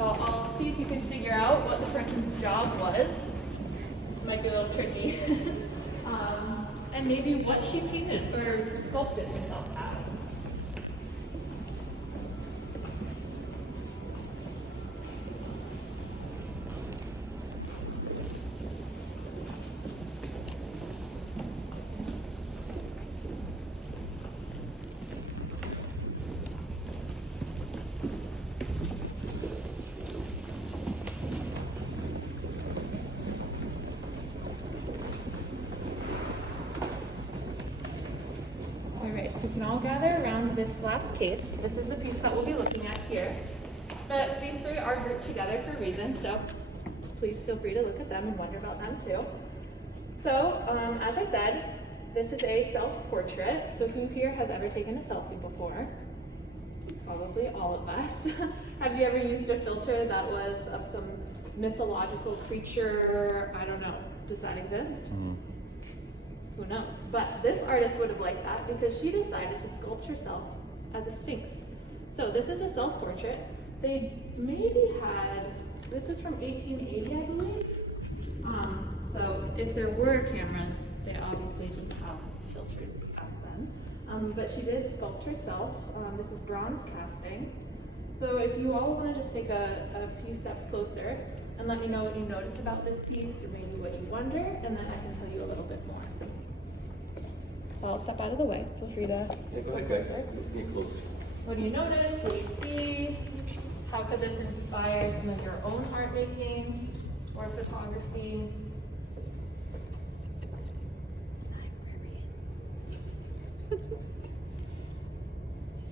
So I'll see if you can figure out what the person's job was. Might be a little tricky. And maybe what she painted or sculpted herself as. Alright, so you can all gather around this glass case. This is the piece that we'll be looking at here. But these three are grouped together for a reason, so please feel free to look at them and wonder about them too. So, as I said, this is a self-portrait. So who here has ever taken a selfie before? Probably all of us. Have you ever used a filter that was of some mythological creature? I don't know. Does that exist? Who knows? But this artist would have liked that because she decided to sculpt herself as a sphinx. So this is a self-portrait. They maybe had, this is from 1880, I believe. So if there were cameras, they obviously didn't have filters back then. But she did sculpt herself. This is bronze casting. So if you all want to just take a few steps closer and let me know what you notice about this piece or maybe what you wonder, and then I can tell you a little bit more. So I'll step out of the way. Feel free to Go ahead, guys. Get close. What do you notice? What do you see? How could this inspire some of your own art making or photography?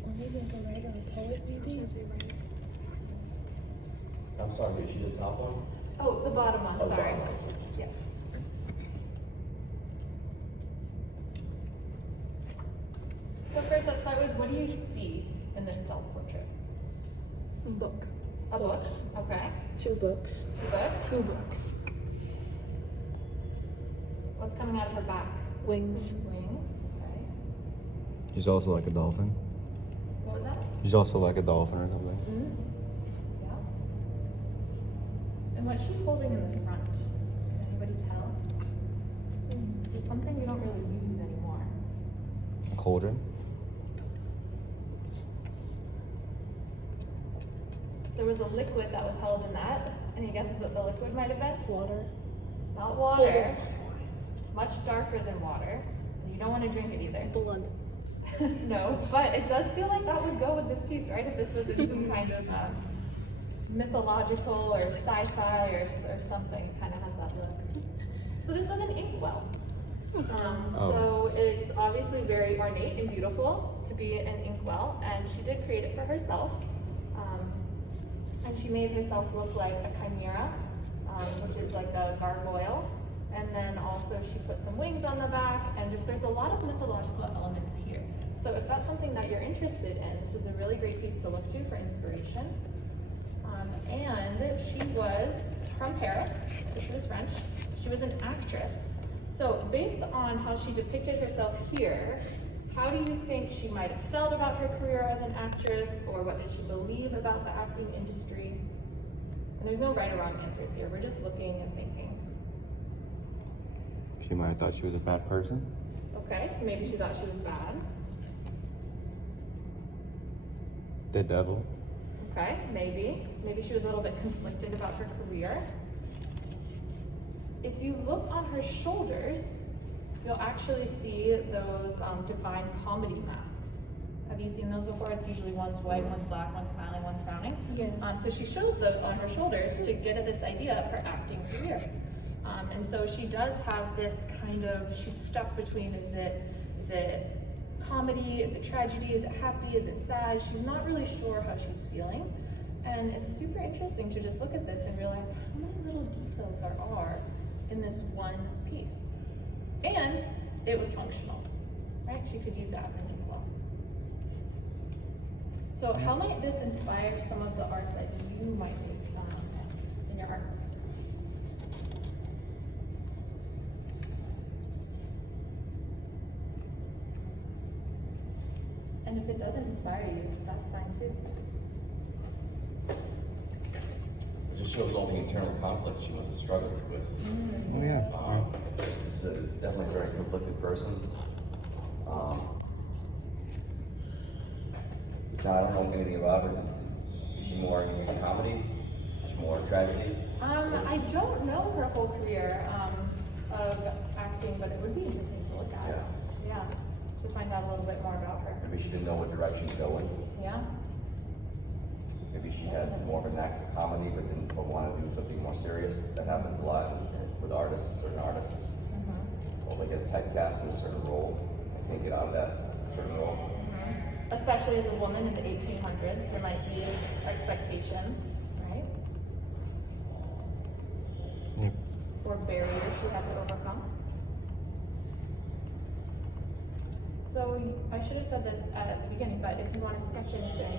Or maybe like a writer or a poet, maybe? I'm sorry, is she the top one? Oh, the bottom one, Oh, sorry. bottom one. Yes. So first, let's start with, what do you see in this self-portrait? Book. A book. Okay. 2 books. 2 books. 2 books. What's coming out of her back? Wings. Wings. Okay. She's also like a dolphin. What was that? She's also like a dolphin or something. Mm-hmm. Yeah. And what's she holding in the front? Can anybody tell? It's something we don't really use anymore. A cauldron. So there was a liquid that was held in that. Any guesses what the liquid might have been? Water. Not water. Much darker than water. You don't want to drink it either. Blood. No, but it does feel like that would go with this piece, right? If this was in some kind of mythological or sci-fi or something, it kind of has that look. So this was an inkwell. So it's obviously very ornate and beautiful to be an inkwell, and she did create it for herself. And she made herself look like a chimera, which is like a gargoyle. And then also she put some wings on the back, and just there's a lot of mythological elements here. So if that's something that you're interested in, this is a really great piece to look to for inspiration. And she was from Paris, so she was French. She was an actress. So based on how she depicted herself here, how do you think she might have felt about her career as an actress, or what did she believe about the acting industry? And there's no right or wrong answers here. We're just looking and thinking. She might have thought she was a bad person. Okay, so maybe she thought she was bad. The devil. Okay, maybe. Maybe she was a little bit conflicted about her career. If you look on her shoulders, you'll actually see those divine comedy masks. Have you seen those before? It's usually one's white, one's black, one's smiling, one's frowning. Yeah. So she shows those on her shoulders to get at this idea of her acting career. And so she does have this kind of, she's stuck between, is it comedy, is it tragedy, is it happy, is it sad? She's not really sure how she's feeling. And it's super interesting to just look at this and realize how many little details there are in this one piece. And it was functional, right? She could use that as an inkwell. So how might this inspire some of the art that you might make in your art? And if it doesn't inspire you, that's fine too. shows all the internal conflict she must have struggled with. Oh yeah. She's definitely a very conflicted person. Now, I don't know anything about her. Is she more in comedy? Is she more tragedy? I don't know her whole career of acting, but it would be interesting to look at. Yeah. To find out a little bit more about her. Maybe she didn't know what direction to go in. Yeah. Maybe she had more of a knack for comedy, but didn't want to do something more serious. That happens a lot with artists, certain artists. Well, they get typecast in a certain role and can't get out of that certain role. Especially as a woman in the 1800s, there might be expectations, right? Yep. Or barriers you have to overcome. So I should have said this at the beginning, but if you want to sketch anything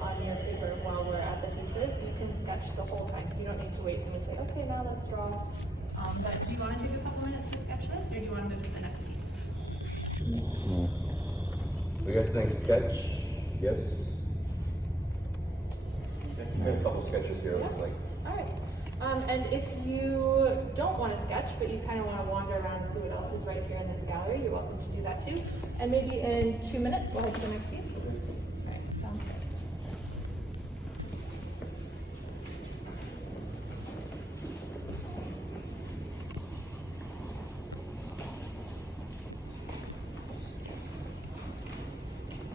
on your paper while we're at the pieces, you can sketch the whole time. You don't need to wait for me to say, okay, now let's draw. But do you want to take a couple minutes to sketch this, or do you want to move to the next piece? What do you guys think? Sketch? Yes? We have a couple sketches here, it looks like. All right. And if you don't want to sketch, but you kind of want to wander around and see what else is right here in this gallery, you're welcome to do that too. And maybe in 2 minutes, we'll head to the next piece. All right, sounds good.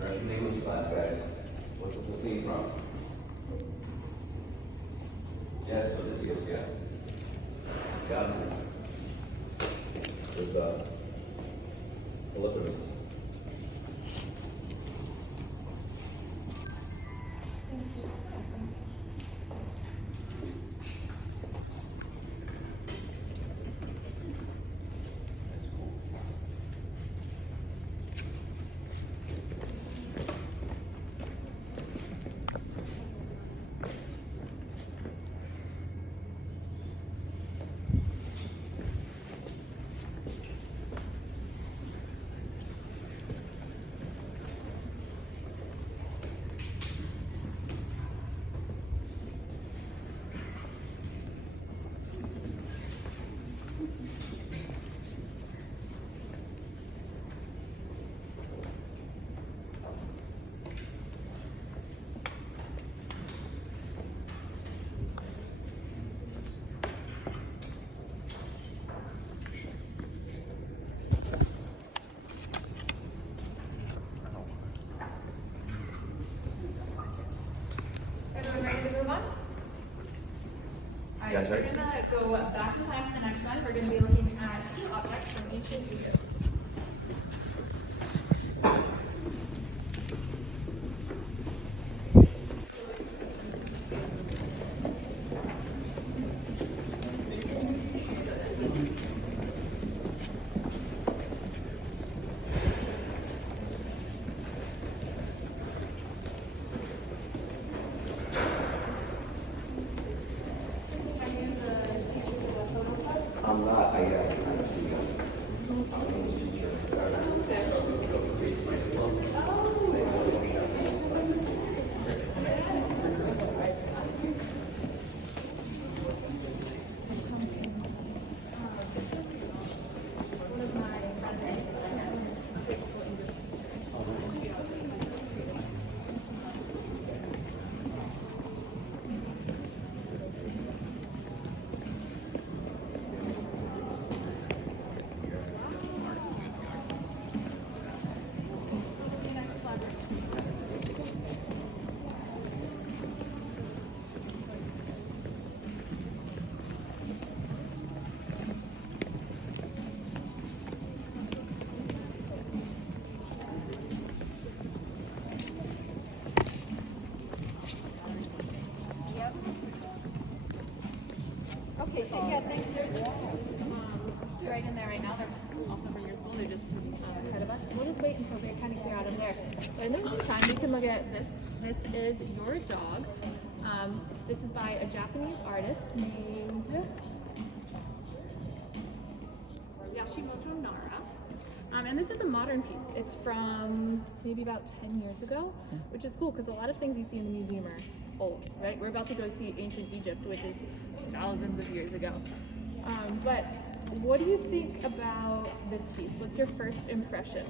All right, name of the class, guys. What's the scene from? Yeah, so this is, yeah. Johnson's. There's Polyphemus. Everyone ready to move on? All right, Yeah, so we're sure. gonna go back in time to the next one. We're gonna be looking at two objects from ancient Egypt. I'm not, Okay, so yeah, thanks. There's right in there right now. They're also from your school. They're just ahead of us. We'll just wait until they kind of clear out of there. But in the meantime, we can look at this. This is Your Dog. This is by a Japanese artist named Yashimoto Nara. And this is a modern piece. It's from maybe about 10 years ago, which is cool because a lot of things you see in the museum are old, right? We're about to go see ancient Egypt, which is thousands of years ago. But what do you think about this piece? What's your first impression?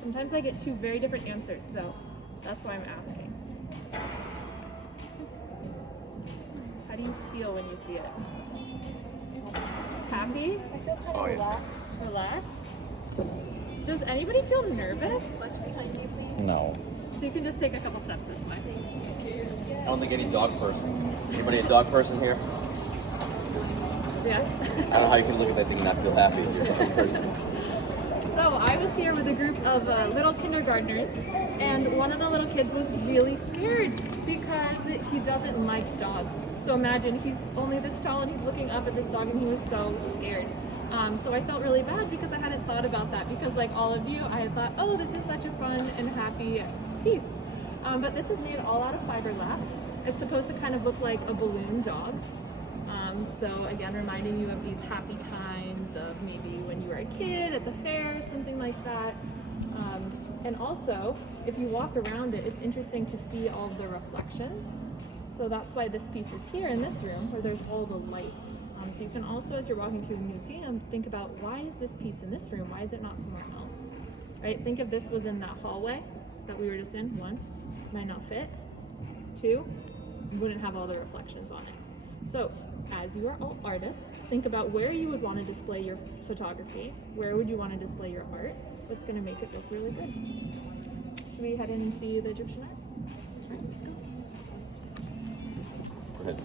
Sometimes I get two very different answers, so that's why I'm asking. How do you feel when you see it? Happy? I feel kind of relaxed. Relaxed? Does anybody feel nervous? No. So you can just take a couple steps this way. I don't think any dog person. Anybody a dog person here? Yes? I don't know how you can look at that thing and not feel happy if you're a dog person. So I was here with a group of little kindergartners, and one of the little kids was really scared because he doesn't like dogs. So imagine he's only this tall and he's looking up at this dog and he was so scared. So I felt really bad because I hadn't thought about that, because like all of you, I had thought, oh, this is such a fun and happy piece. But this is made all out of fiberglass. It's supposed to kind of look like a balloon dog. So again, reminding you of these happy times of maybe when you were a kid at the fair, something like that. And also, if you walk around it, it's interesting to see all of the reflections. So that's why this piece is here in this room, where there's all the light. So you can also, as you're walking through the museum, think about, why is this piece in this room? Why is it not somewhere else? Right? Think if this was in that hallway that we were just in. 1, might not fit. 2, wouldn't have all the reflections on it. So as you are all artists, think about where you would want to display your photography. Where would you want to display your art? What's going to make it look really good? Should we head in and see the Egyptian art? All right, let's go. Go ahead.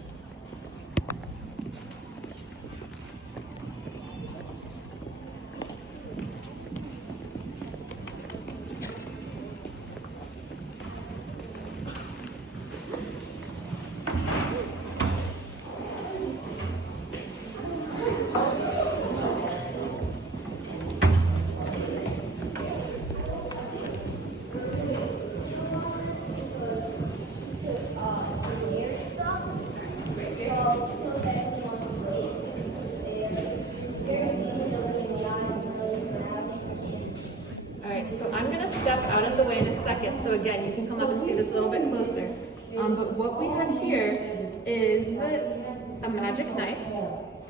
So I'm going to step out of the way in a second, so again, you can come up and see this a little bit closer. But what we have here is a magic knife.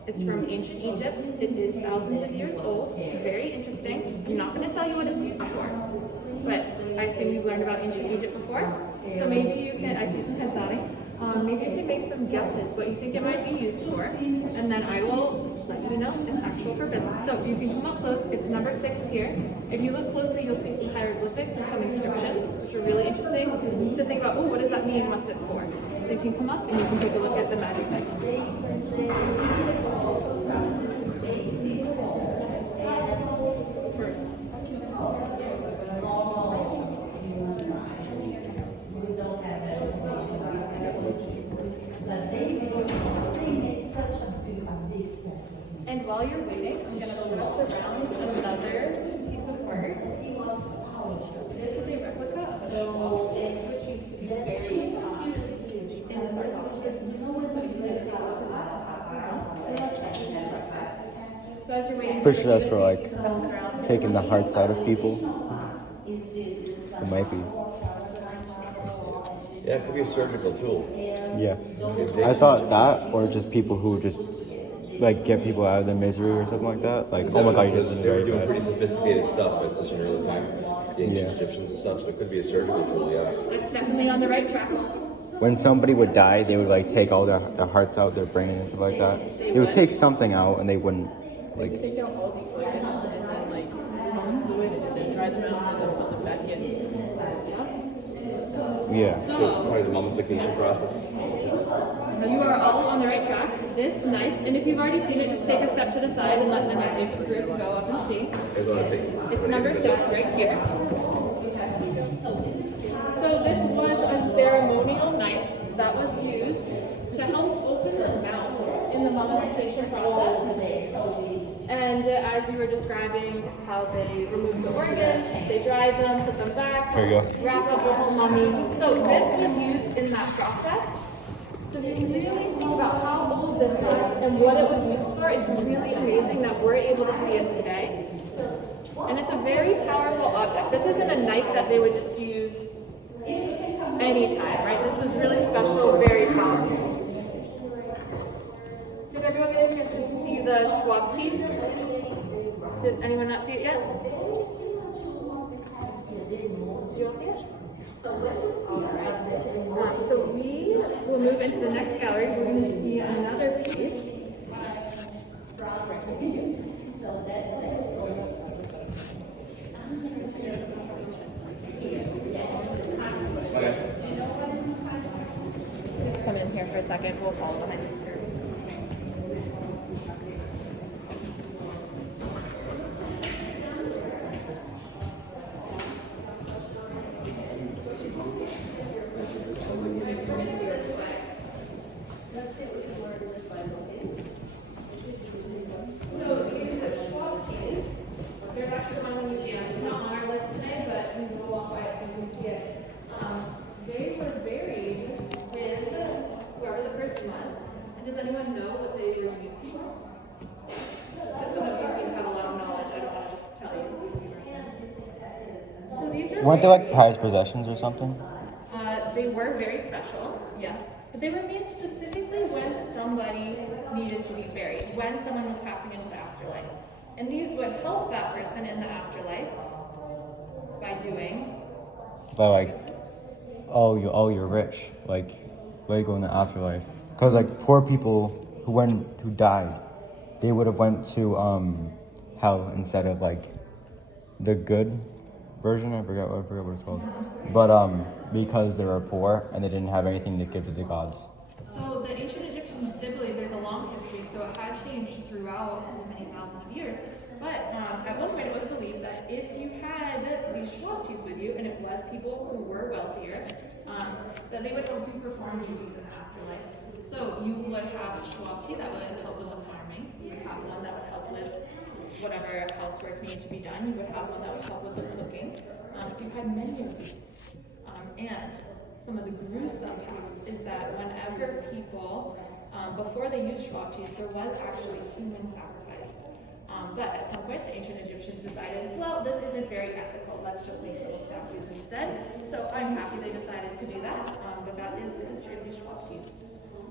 It's from ancient Egypt. It is thousands of years old. It's very interesting. I'm not going to tell you what it's used for, but I assume you've learned about ancient Egypt before. So maybe you can, I see some heads nodding. Maybe you can make some guesses what you think it might be used for, and then I will let you know its actual purpose. So you can come up close. It's number 6 here. If you look closely, you'll see some hieroglyphics and some inscriptions, which are really interesting to think about. Oh, what does that mean? What's it for? So you can come up and you can take a look at the magic knife. And while you're waiting, I'm going to pass around another piece of art. This is a replica, so which used to be buried in sarcophagus. So as you're waiting, Pretty sure that's for like taking the hearts out of people. It might be. Yeah, it could be a surgical tool. Yeah. I thought that, or just people who just like get people out of their misery or something like that. Like, oh my god, you did something They were very doing pretty bad. sophisticated stuff at such an early time. The ancient Yeah. Egyptians and stuff, so it could be a surgical tool, yeah. it's definitely on the right track. When somebody would die, they would like take all their hearts out, their brain and stuff like that. They would take something out and they wouldn't like. Take out all the organs and then like pump fluid and then dry them out and then put them back in. Yeah. So probably the mummification process. You are all on the right track. This knife, and if you've already seen it, just take a step to the side and let the knife group go up and see. It's number 6 right here. So this was a ceremonial knife that was used to help open the mouth in the mummification process. And as you were describing how they removed the organs, they dried them, put them back, There you go. wrap up the whole mummy. So this was used in that process. So if you really think about how old this is and what it was used for, it's really amazing that we're able to see it today. And it's a very powerful object. This isn't a knife that they would just use anytime, right? This was really special, very fun. Did everyone get a chance to see the Schwab teeth? Did anyone not see it yet? Do you want to see it? So we will move into the next gallery. We're going to see another piece. Just come in here for a second. We'll follow behind the skirt. So these are Schwab teas. There's actually one in the museum. It's not on our list today, but we will walk by it so you can see it. They were buried with whoever the person was. And does anyone know what they were used for? Just because some of you seem to have a lot of knowledge, I don't want to just tell you. So these are Weren't they like prized possessions or something? They were very special, yes. But they were made specifically when somebody needed to be buried, when someone was passing into the afterlife. And these would help that person in the afterlife by doing. But like, you're rich. Like, where you go in the afterlife? Because like poor people who died, they would have went to hell instead of like the good version. I forgot what it's called. But because they were poor and they didn't have anything to give to the gods. So the ancient Egyptians did believe there's a long history, so it had changed throughout many thousands of years. But at one point it was believed that if you had these Schwab teas with you, and it was people who were wealthier, that they would help you perform duties in the afterlife. So you would have a Schwab tea that would help with the farming. You would have one that would help with whatever housework needed to be done. You would have one that would help with the cooking. So you had many of these. And some of the gruesome past is that whenever people, before they used Schwab teas, there was actually human sacrifice. But at some point, the ancient Egyptians decided, well, this isn't very ethical. Let's just make little statues instead. So I'm happy they decided to do that. But that is the history of these Schwab teas.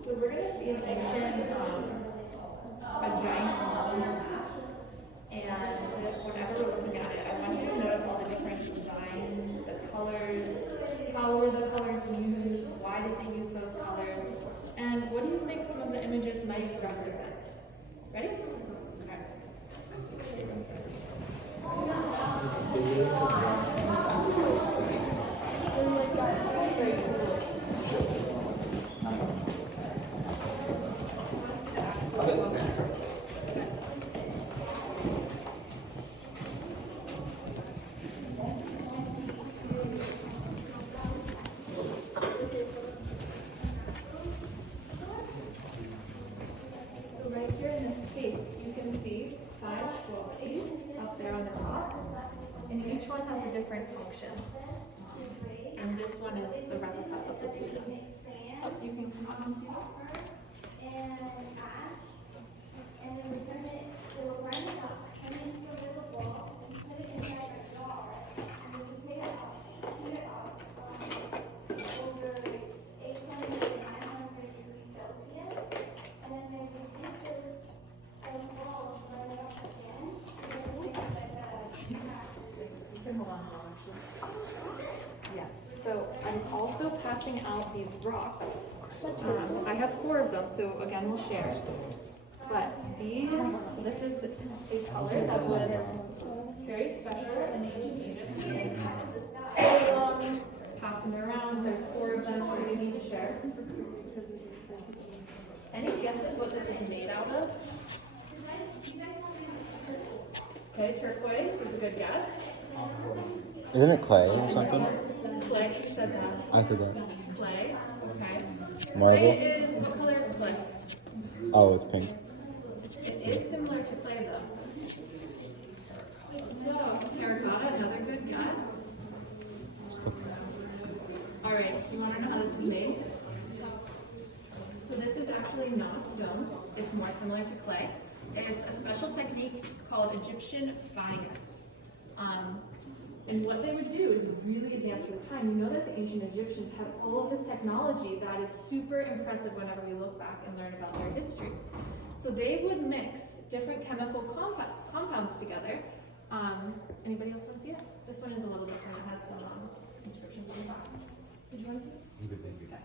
So we're going to see an ancient, a giant mask. And whenever we're looking at it, I want you to notice all the different designs, the colors, how were the colors used, why did they use those colors, and what do you think some of the images might represent? Ready? Function. And this one is the replica of the Buddha. So you can come up and see that. Yes, so I'm also passing out these rocks. I have 4 of them, so again, we'll share. But this is a color that was very special in ancient Egypt. Pass them around, there's 4 of them, so we need to share. Any guesses what this is made out of? Okay, turquoise is a good guess. Isn't it clay or something? Clay, you said that. I said that. Clay, okay. Marble? Clay is, what color is clay? Oh, it's pink. It is similar to clay though. So, terracotta, another good guess. Alright, you want to know how this is made? So this is actually not stone. It's more similar to clay. It's a special technique called Egyptian faience. And what they would do is really advance with time. You know that the ancient Egyptians had all of this technology that is super impressive whenever we look back and learn about their history. So they would mix different chemical compounds together. Anybody else want to see it? This one is a little different. It has some inscriptions on the back. Did you want to see it? Okay.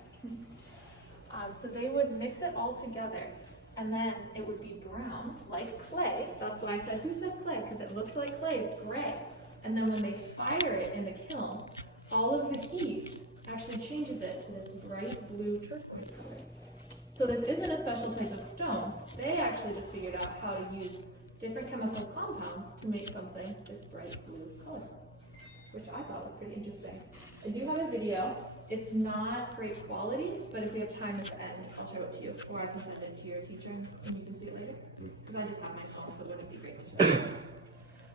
So they would mix it all together, and then it would be brown, like clay. That's why I said, who said clay? Because it looked like clay, it's gray. And then when they fire it in the kiln, all of the heat actually changes it to this bright blue turquoise color. So this isn't a special type of stone. They actually just figured out how to use different chemical compounds to make something this bright blue color, which I thought was pretty interesting. I do have a video. It's not great quality, but if we have time at the end, I'll show it to you, or I can send it to your teacher and you can see it later. Because I just have my phone, so it wouldn't be great to show you.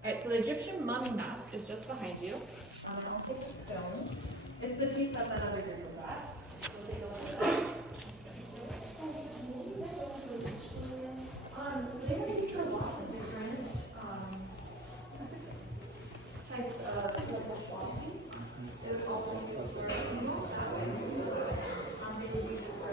Alright, so the Egyptian mummy mask is just behind you. I'll take the stones. It's the piece that other group was at. We'll take a look at that. So they were used for lots of different types of medical qualities. It was also used for they would use it for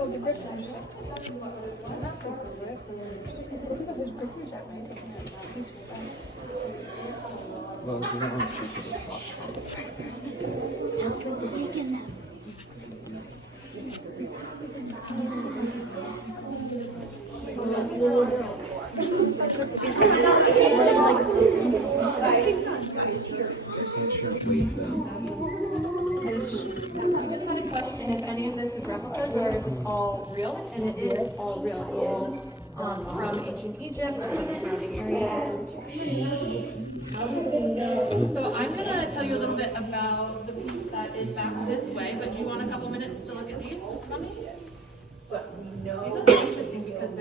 Oh, the grip one. Not the grip. What are those grippers that might take that piece of them? Well, we don't want to see the socks. Breaking them. Isn't sure with I just had a question if any of this is replicas or if it's all real, and it is all real. It's all from ancient Egypt, from the surrounding areas. So I'm going to tell you a little bit about the piece that is back this way, but do you want a couple minutes to look at these mummies? These are interesting because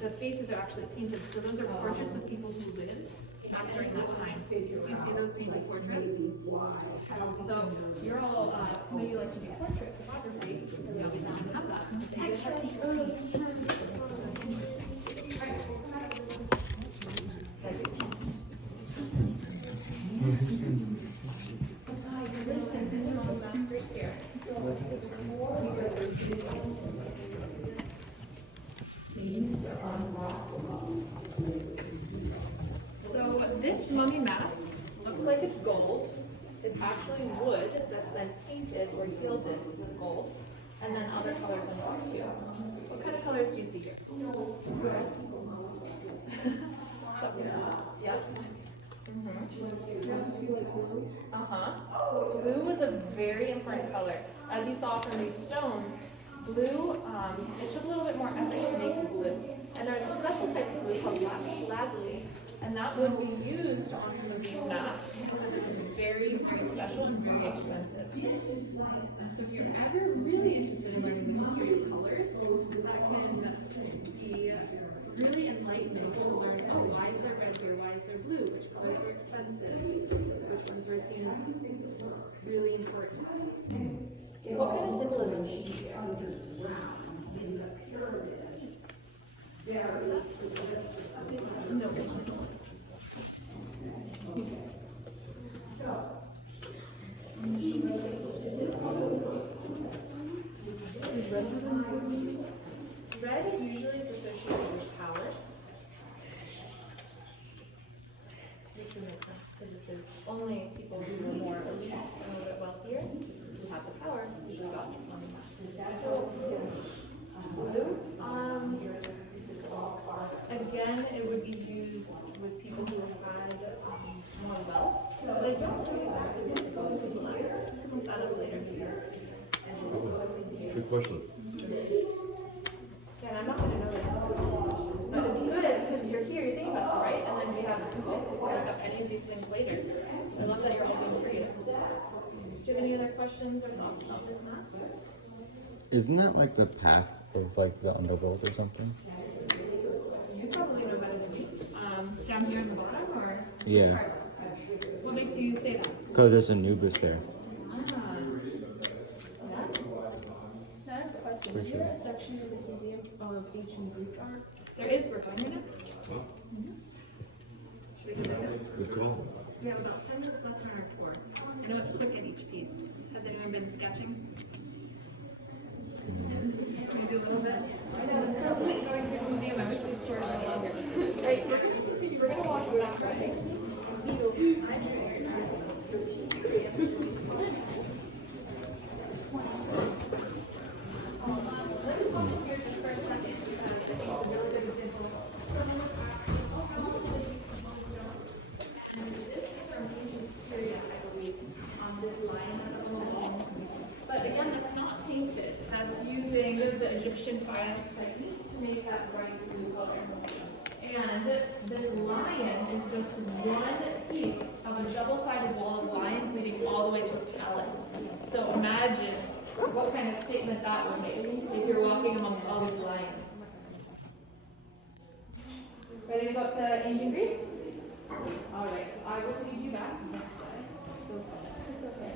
the faces are actually painted, so those are portraits of people who lived back during that time. Do you see those painted portraits? So you're all, some of you like to do portrait photography, you obviously don't have that. So this mummy mask looks like it's gold. It's actually wood that's then painted or gilded with gold, and then other colors involved too. What kind of colors do you see here? Yeah. Blue was a very important color. As you saw from these stones, blue, it took a little bit more effort to make blue. And there's a special type of blue called lazuli, and that would be used on some of these masks because it was very, very special and very expensive. So if you're ever really interested in learning the history of colors, that can be really enlightening to learn, oh, why is there red here? Why is there blue? Which colors were expensive? Which ones were seen as really important? What kind of symbolism do you see here? No reason. Red usually is associated with power, which would make sense because this is only people who were more elite and a little bit wealthier who have the power usually got this money. Blue, again, it would be used with people who had more wealth, but I don't know exactly what it's supposed to symbolize. We'll look that up later. Good question. And I'm not going to know the answer to all the questions, but it's good because you're here, you're thinking about it, right? And then we have people who look up any of these things later. I love that you're all being curious. Do you have any other questions or thoughts about this mask? Isn't that like the path of like the underworld or something? You probably know better than me. Down here in the bottom, or? Yeah. Because there's Anubis there. Question, is there a section of this museum of ancient Greek art? There is, we're going there next. Should we do that? Good call. We have about 10 minutes left on our tour. I know it's quick at each piece. Has anyone been sketching? Maybe a little bit? I know, it's so quick going through the museum. I wish these tours were longer. Alright, so we're going to continue. We're going to walk back, right? But again, that's not painted. That's using the Egyptian faience technique to make that bright blue color. And this lion is just one piece of a double-sided wall of lions leading all the way to a palace. So imagine what kind of statement that would make if you're walking amongst all these lions. Ready to go up to ancient Greece? Alright, so I will lead you back this way. So sad. It's okay.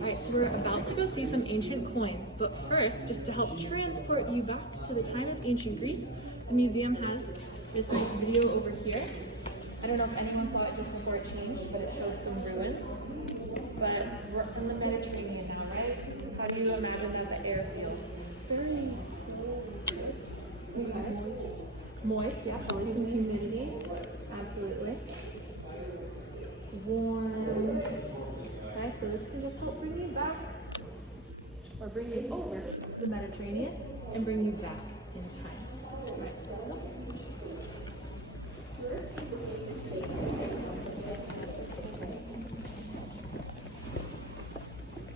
Alright, so we're about to go see some ancient coins, but first, just to help transport you back to the time of ancient Greece, the museum has this nice video over here. I don't know if anyone saw it just before it changed, but it showed some ruins. But we're in the Mediterranean now, right? How do you imagine that the air feels? Very Okay. moist. Moist, yeah, probably some humidity. Absolutely. It's warm. Okay, so this can just help bring you back, or bring you over the Mediterranean and bring you back in time. Right, so let's go.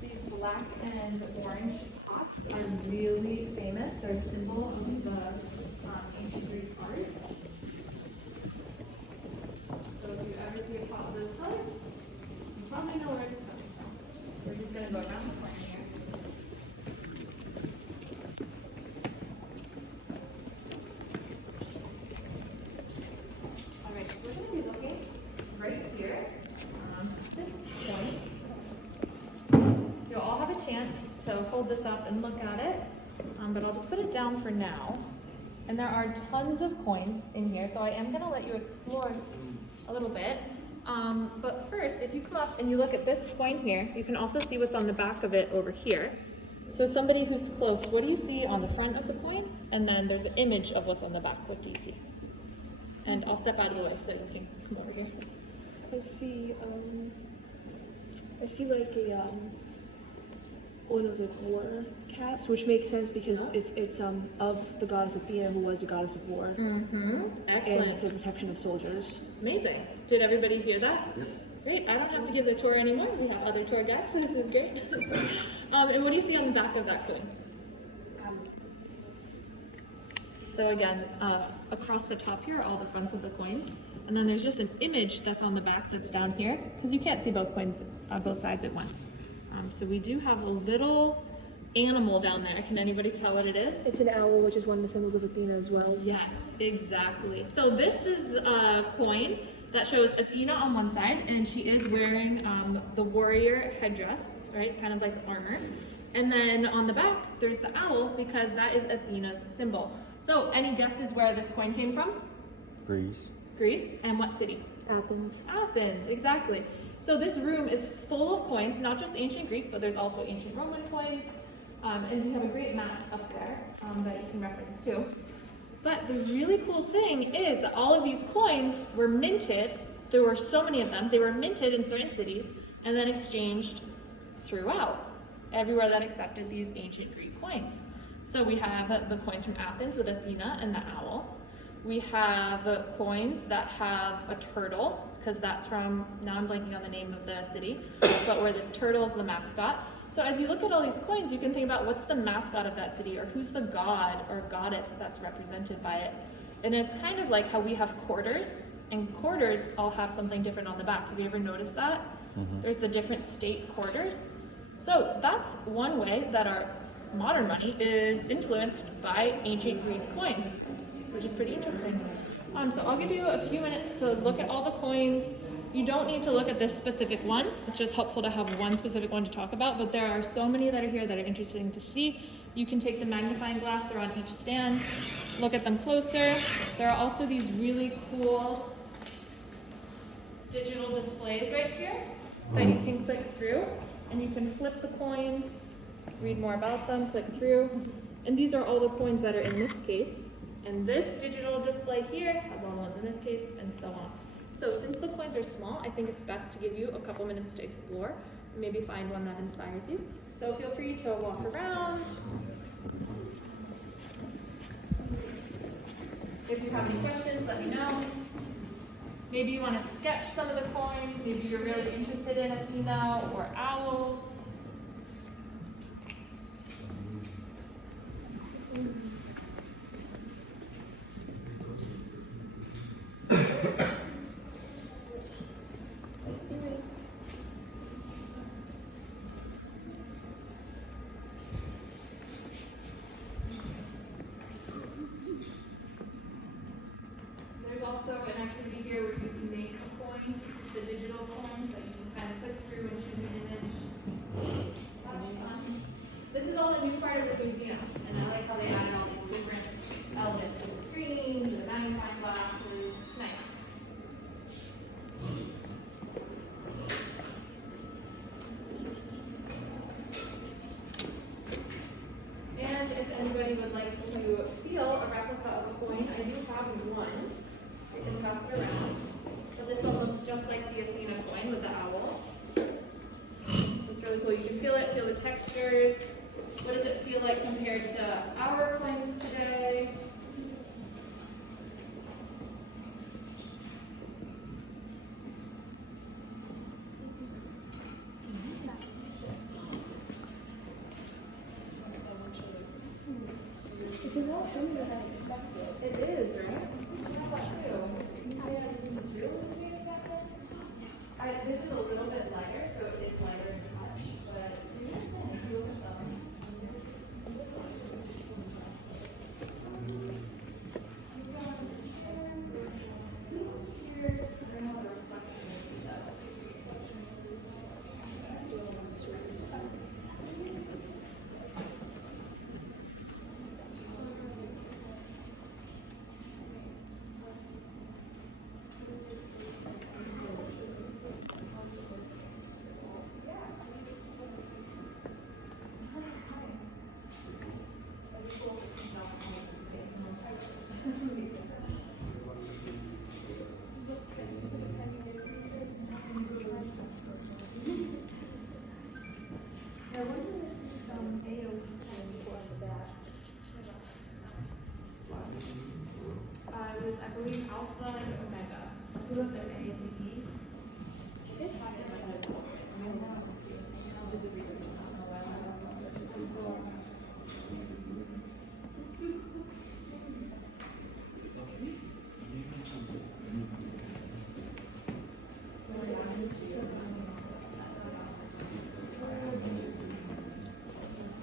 These black and orange pots are really famous. They're a symbol of the ancient Greek art. So if you ever see a pot of those colors, you probably know where it's coming from. We're just going to go around the corner here. Alright, so we're going to be looking right here, this point. You'll all have a chance to hold this up and look at it, but I'll just put it down for now. And there are tons of coins in here, so I am going to let you explore a little bit. But first, if you come up and you look at this coin here, you can also see what's on the back of it over here. So somebody who's close, what do you see on the front of the coin? And then there's an image of what's on the back. What do you see? And I'll step out of the way so you can come over here. I see like a one of those like war caps, which makes sense because it's of the goddess Athena, who was a goddess of war, Mm-hmm. and Excellent. the protection of soldiers. Amazing. Did everybody hear that? Great. I don't have to give the tour anymore. We have other tour guides. This is great. And what do you see on the back of that coin? So again, across the top here are all the fronts of the coins. And then there's just an image that's on the back that's down here, because you can't see both coins on both sides at once. So we do have a little animal down there. Can anybody tell what it is? It's an owl, which is one of the symbols of Athena as well. Yes, exactly. So this is a coin that shows Athena on one side, and she is wearing the warrior headdress, right? Kind of like the armor. And then on the back, there's the owl because that is Athena's symbol. So any guesses where this coin came from? Greece. Greece. And what city? Athens. Athens, exactly. So this room is full of coins, not just ancient Greek, but there's also ancient Roman coins. And we have a great map up there that you can reference too. But the really cool thing is that all of these coins were minted. There were so many of them. They were minted in certain cities and then exchanged throughout, everywhere that accepted these ancient Greek coins. So we have the coins from Athens with Athena and the owl. We have coins that have a turtle, because that's from, now I'm blanking on the name of the city, but where the turtle is the mascot. So as you look at all these coins, you can think about what's the mascot of that city, or who's the god or goddess that's represented by it. And it's kind of like how we have quarters, and quarters all have something different on the back. Have you ever noticed that? There's the different state quarters. So that's one way that our modern money is influenced by ancient Greek coins, which is pretty interesting. So I'll give you a few minutes to look at all the coins. You don't need to look at this specific one. It's just helpful to have one specific one to talk about, but there are so many that are here that are interesting to see. You can take the magnifying glass, they're on each stand, look at them closer. There are also these really cool digital displays right here that you can click through, and you can flip the coins, read more about them, click through. And these are all the coins that are in this case. And this digital display here has all the ones in this case, and so on. So since the coins are small, I think it's best to give you a couple minutes to explore, and maybe find one that inspires you. So feel free to walk around. If you have any questions, let me know. Maybe you want to sketch some of the coins. Maybe you're really interested in Athena or owls. There's also an activity here where you can make a coin, just a digital coin that you can kind of click through and choose an image. That's fun. This is all the new part of the museum, and I like how they added all these different elements to the screens, the magnifying glasses. It's nice. And if anybody would like to feel a replica of a coin, I do have one. I can pass it around. So this one looks just like the Athena coin with the owl. It's really cool. You can feel it, feel the textures. What does it feel like compared to our coins today? It is, right? This is a little bit lighter, so it is lighter in touch, but I believe alpha and omega. Who was their A and B? I did have it in my notes. I'll do the research.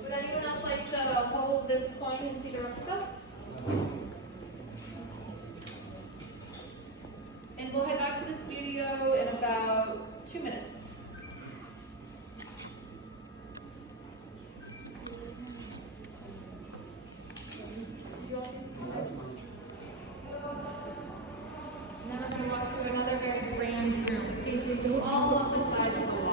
Would anyone else like to hold this coin and see the replica? And we'll head back to the studio in about 2 minutes. all on the sides of the walls.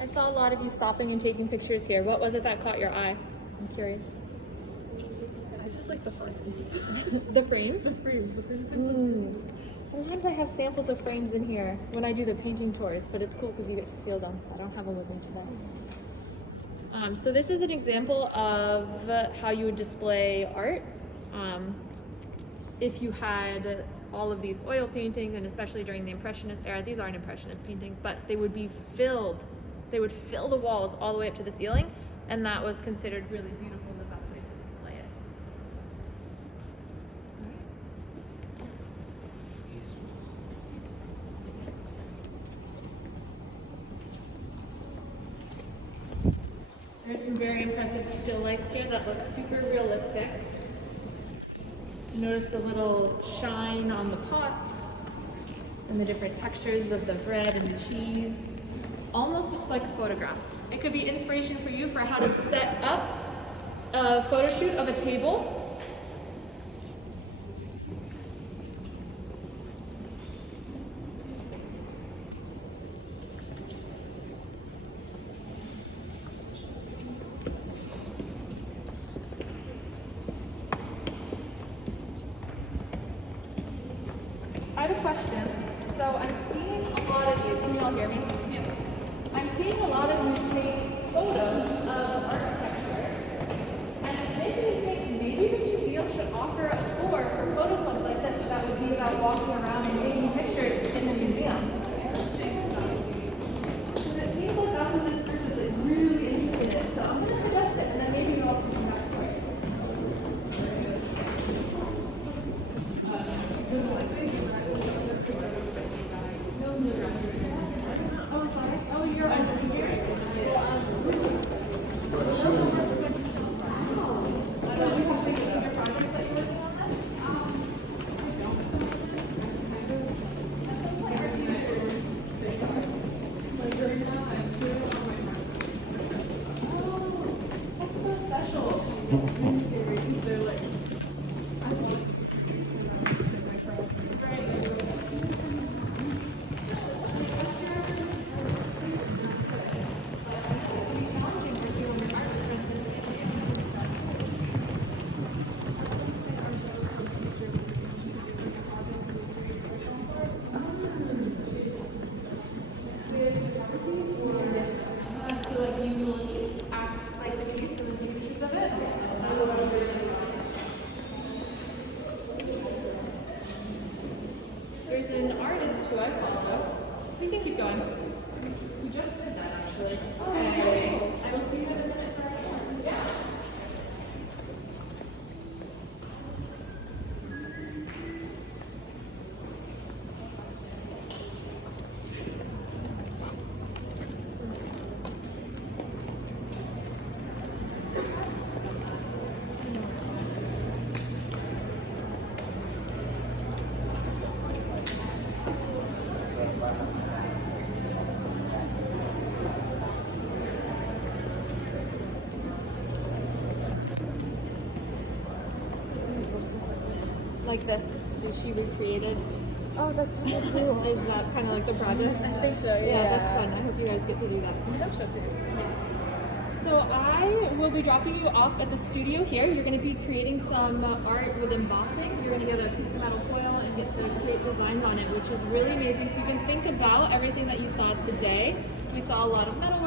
I saw a lot of you stopping and taking pictures here. What was it that caught your eye? I'm curious. I just like the frames. The frames? The frames are so Sometimes I have samples of frames in here when I do the painting tours, but it's cool because you get to feel them. I don't have them with me today. So this is an example of how you would display art. If you had all of these oil paintings, and especially during the Impressionist era, these aren't Impressionist paintings, but they would be filled. They would fill the walls all the way up to the ceiling, and that was considered really beautiful, the best way to display it. There's some very impressive still lifes here that look super realistic. Notice the little shine on the pots and the different textures of the bread and the cheese. Almost looks like a photograph. It could be inspiration for you for how to set up a photo shoot of a table. I have a question. So I'm seeing a lot of you, can you all hear me? Yeah. I'm seeing a lot of you take photos of architecture, and it's making me think maybe the museum should offer a tour for photo clubs like this that would be about walking around and taking pictures in the museum. Because it seems like that's what this group is really interested in. So I'm going to suggest it, and then maybe you all can come back to it. So like you act like the piece and the pieces of it? There's an artist who I follow. We can keep going. We just did that actually. Okay. I will see you in a minute. Yeah. Like this, so she recreated Oh, that's so cool. Is that kind of like the project? I think so, Yeah, that's fun. I hope you guys get to do that. I hope so too. So I will be dropping you off at the studio here. You're going to be creating some art with embossing. You're going to get a piece of metal foil and get to create designs on it, which is really amazing. So you can think about everything that you saw today. We saw a lot of metalwork.